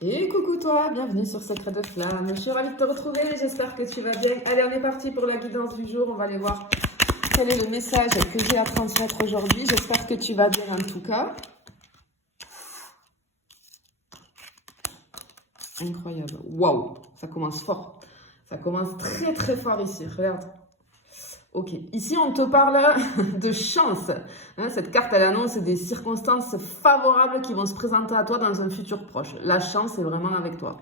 Et coucou toi, bienvenue sur Secret de Flamme. Je suis ravie de te retrouver, j'espère que tu vas bien. Allez, on est parti pour la guidance du jour. On va aller voir quel est le message que j'ai à transmettre aujourd'hui. J'espère que tu vas bien en tout cas. Incroyable. Waouh, ça commence fort. Ça commence très très fort ici, regarde. Ok, ici on te parle de chance. Cette carte, elle annonce des circonstances favorables qui vont se présenter à toi dans un futur proche. La chance est vraiment avec toi.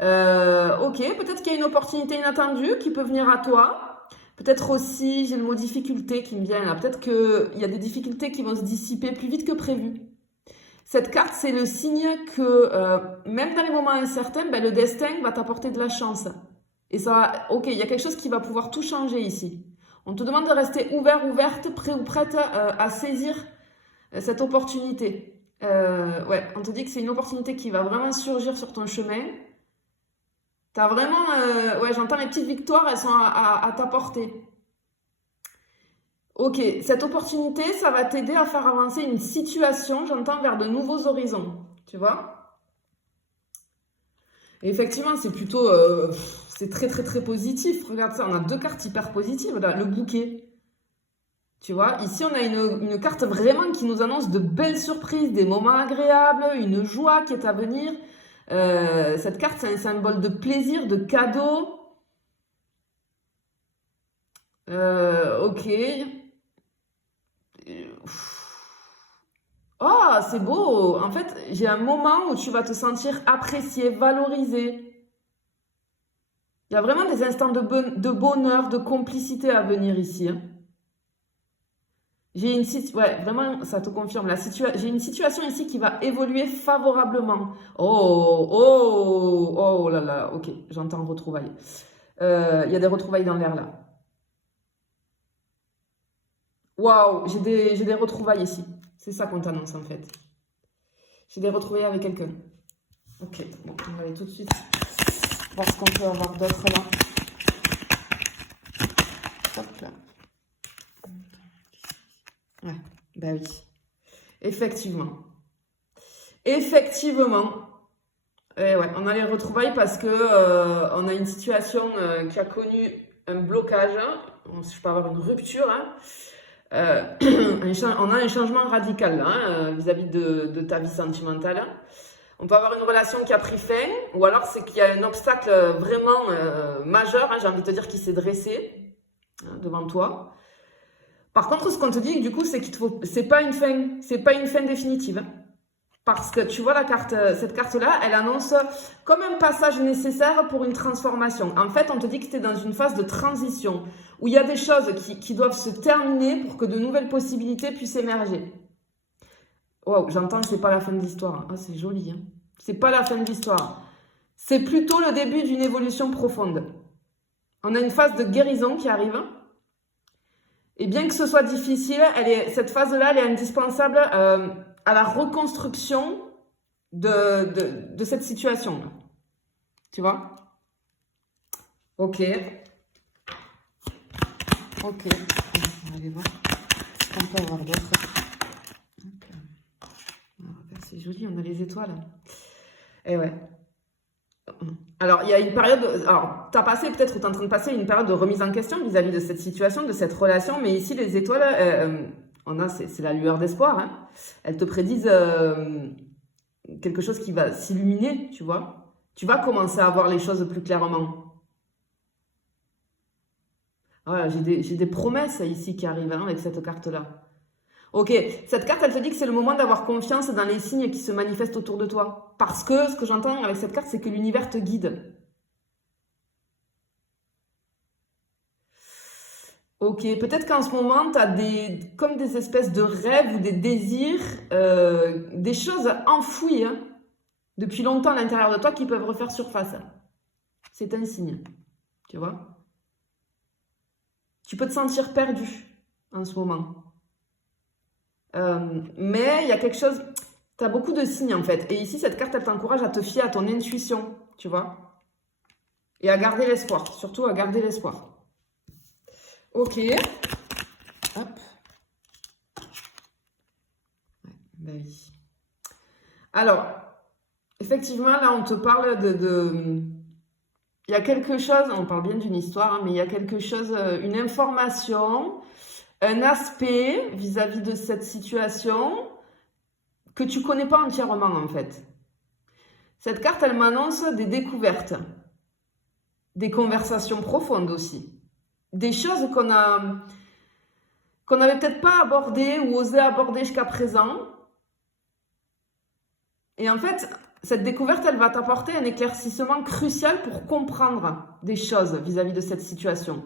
Ok, peut-être qu'il y a une opportunité inattendue qui peut venir à toi. Peut-être aussi, j'ai le mot difficulté qui me vient là. Peut-être qu'il y a des difficultés qui vont se dissiper plus vite que prévu. Cette carte, c'est le signe que même dans les moments incertains, le destin va t'apporter de la chance. Et ça, ok, il y a quelque chose qui va pouvoir tout changer ici. On te demande de rester ouvert, ouverte, prêt ou prête à saisir cette opportunité. Ouais, on te dit que c'est une opportunité qui va vraiment surgir sur ton chemin. T'as vraiment, ouais, j'entends les petites victoires, elles sont à t'apporter. Ok, cette opportunité, ça va t'aider à faire avancer une situation, j'entends, vers de nouveaux horizons. Tu vois? Et effectivement, c'est plutôt, c'est très très très positif. Regarde ça, on a deux cartes hyper positives là. Le bouquet. Tu vois, ici on a une carte vraiment qui nous annonce de belles surprises, des moments agréables, une joie qui est à venir. Cette carte, c'est un symbole de plaisir, de cadeau. Ok. Oh, c'est beau. En fait, j'ai un moment où tu vas te sentir apprécié, valorisé. Il y a vraiment des instants de bonheur, de complicité à venir ici. Hein. J'ai une situation, ouais, vraiment, ça te confirme. J'ai une situation ici qui va évoluer favorablement. Oh là là, ok, j'entends retrouvailles. Il y a des retrouvailles dans l'air là. Waouh, j'ai des retrouvailles ici. C'est ça qu'on t'annonce en fait. J'ai des retrouvailles avec quelqu'un. Ok, bon, on va aller tout de suite voir ce qu'on peut avoir d'autre là. Hop là. Ouais, bah oui. Effectivement. Effectivement. Et ouais, on a les retrouvailles parce que on a une situation qui a connu un blocage. Hein. Je peux avoir une rupture. Hein. On a un changement radical là, vis-à-vis de ta vie sentimentale. On peut avoir une relation qui a pris fin, ou alors c'est qu'il y a un obstacle vraiment majeur, hein, j'ai envie de te dire, qui s'est dressé hein, devant toi. Par contre, ce qu'on te dit, du coup, c'est qu'il te faut, c'est pas une fin définitive. Hein. Parce que tu vois cette carte-là, elle annonce comme un passage nécessaire pour une transformation. En fait, on te dit que tu es dans une phase de transition où il y a des choses qui doivent se terminer pour que de nouvelles possibilités puissent émerger. Waouh, j'entends que c'est pas la fin de l'histoire. Ah, c'est joli. Hein. C'est pas la fin de l'histoire. C'est plutôt le début d'une évolution profonde. On a une phase de guérison qui arrive. Et bien que ce soit difficile, cette phase-là, elle est indispensable à la reconstruction de cette situation. Tu vois? Ok. Ok. On va aller voir ce qu'on peut avoir d'autre. C'est joli, on a les étoiles. Et ouais. Alors, il y a une période. Alors, tu as passé peut-être ou tu es en train de passer une période de remise en question vis-à-vis de cette situation, de cette relation. Mais ici, les étoiles, c'est la lueur d'espoir. Hein. Elles te prédisent quelque chose qui va s'illuminer, tu vois. Tu vas commencer à voir les choses plus clairement. Voilà, j'ai des promesses ici qui arrivent hein, avec cette carte-là. Ok, cette carte, elle te dit que c'est le moment d'avoir confiance dans les signes qui se manifestent autour de toi. Parce que ce que j'entends avec cette carte, c'est que l'univers te guide. Ok, peut-être qu'en ce moment, tu as comme des espèces de rêves ou des désirs, des choses enfouies hein, depuis longtemps à l'intérieur de toi qui peuvent refaire surface. C'est un signe, tu vois. Tu peux te sentir perdu en ce moment. Mais il y a quelque chose, tu as beaucoup de signes en fait. Et ici, cette carte, elle t'encourage à te fier à ton intuition, tu vois. Et à garder l'espoir, surtout à garder l'espoir. Ok. Hop. Ouais, bah oui. Alors, Effectivement, là, on te parle il y a quelque chose, on parle bien d'une histoire, hein, mais il y a quelque chose, une information, un aspect vis-à-vis de cette situation que tu connais pas entièrement, en fait. Cette carte, elle m'annonce des découvertes, des conversations profondes aussi, des choses qu'on n'avait peut-être pas abordées ou osé aborder jusqu'à présent. Et en fait, cette découverte, elle va t'apporter un éclaircissement crucial pour comprendre des choses vis-à-vis de cette situation.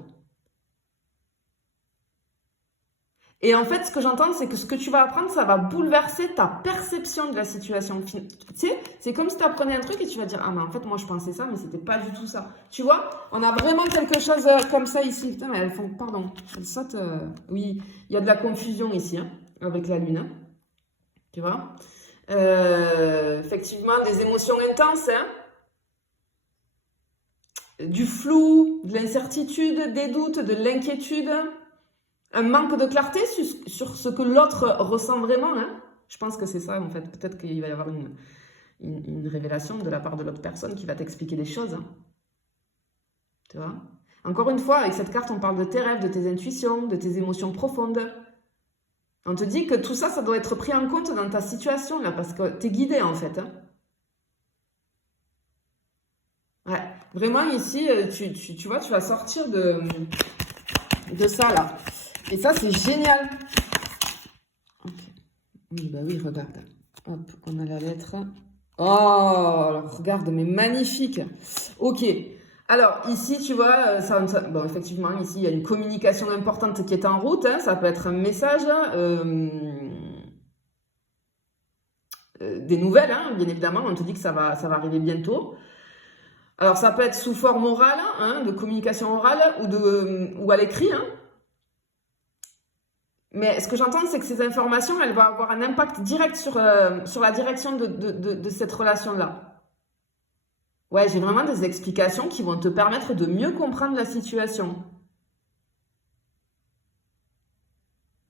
Et en fait, ce que j'entends, c'est que ce que tu vas apprendre, ça va bouleverser ta perception de la situation. Tu sais, c'est comme si tu apprenais un truc et tu vas dire, ah mais en fait, moi je pensais ça, mais c'était pas du tout ça. Tu vois, on a vraiment quelque chose comme ça ici. Putain, mais elles font, pardon, elles sautent. Oui, il y a de la confusion ici, hein, avec la lune. Hein, tu vois, effectivement, des émotions intenses, hein, du flou, de l'incertitude, des doutes, de l'inquiétude. Un manque de clarté sur ce que l'autre ressent vraiment. Hein. Je pense que c'est ça, en fait. Peut-être qu'il va y avoir une révélation de la part de l'autre personne qui va t'expliquer des choses. Hein. Tu vois? Encore une fois, avec cette carte, on parle de tes rêves, de tes intuitions, de tes émotions profondes. On te dit que tout ça, ça doit être pris en compte dans ta situation, là, parce que tu es guidé, en fait. Hein. Ouais. Vraiment, ici, tu vois, tu vas sortir de ça, là. Et ça, c'est génial. Okay. Oui, bah oui, regarde. Hop, on a la lettre. Oh, alors, regarde, mais magnifique. Ok. Alors, ici, tu vois, bon, effectivement, ici, il y a une communication importante qui est en route. Hein, ça peut être un message, des nouvelles, hein, bien évidemment. On te dit que ça va arriver bientôt. Alors, ça peut être sous forme orale, hein, de communication orale ou à l'écrit, hein. Mais ce que j'entends, c'est que ces informations, elles vont avoir un impact direct sur la direction de cette relation-là. Ouais, j'ai vraiment des explications qui vont te permettre de mieux comprendre la situation.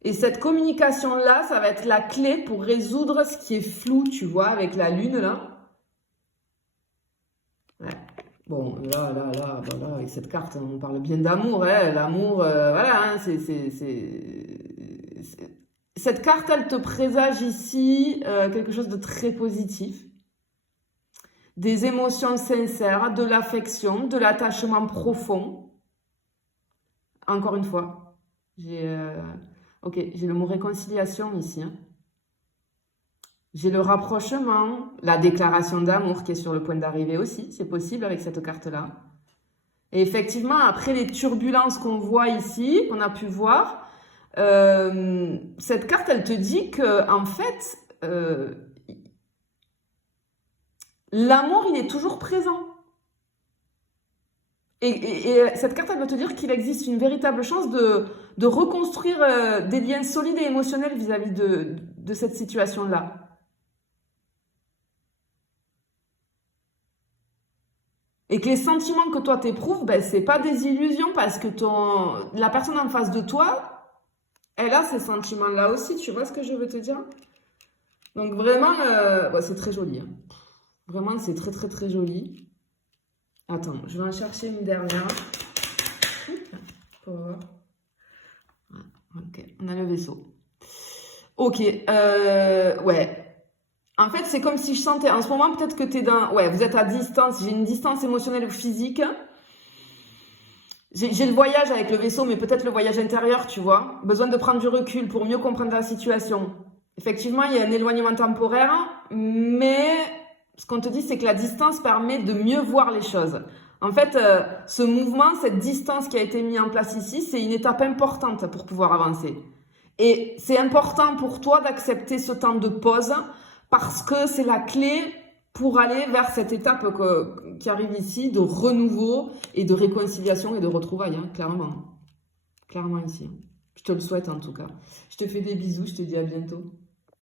Et cette communication-là, ça va être la clé pour résoudre ce qui est flou, tu vois, avec la lune, là. Ouais. Bon, là, avec cette carte, on parle bien d'amour, hein. L'amour, voilà, hein, cette carte, elle te présage ici quelque chose de très positif. Des émotions sincères, de l'affection, de l'attachement profond. Encore une fois, j'ai le mot réconciliation ici. Hein. J'ai le rapprochement, la déclaration d'amour qui est sur le point d'arriver aussi. C'est possible avec cette carte-là. Et effectivement, après les turbulences qu'on voit ici, qu'on a pu voir, cette carte, elle te dit que en fait, l'amour, il est toujours présent. Et cette carte, elle va te dire qu'il existe une véritable chance de reconstruire des liens solides et émotionnels vis-à-vis de cette situation-là. Et que les sentiments que toi t'éprouves, ben, c'est pas des illusions parce que la personne en face de toi, elle a ces sentiments-là aussi. Tu vois ce que je veux te dire? Donc vraiment, c'est très joli. Hein. Vraiment, c'est très, très, très joli. Attends, je vais en chercher une dernière. Pour voir. Ok, on a le vaisseau. Ok, ouais. En fait, c'est comme si je sentais, en ce moment, peut-être que tu es ouais, vous êtes à distance, j'ai une distance émotionnelle ou physique. J'ai le voyage avec le vaisseau, mais peut-être le voyage intérieur, tu vois. Besoin de prendre du recul pour mieux comprendre la situation. Effectivement, il y a un éloignement temporaire, mais ce qu'on te dit, c'est que la distance permet de mieux voir les choses. En fait, ce mouvement, cette distance qui a été mise en place ici, c'est une étape importante pour pouvoir avancer. Et c'est important pour toi d'accepter ce temps de pause, parce que c'est la clé pour aller vers cette étape qui arrive ici de renouveau et de réconciliation et de retrouvailles, hein, clairement. Clairement ici. Je te le souhaite en tout cas. Je te fais des bisous, je te dis à bientôt.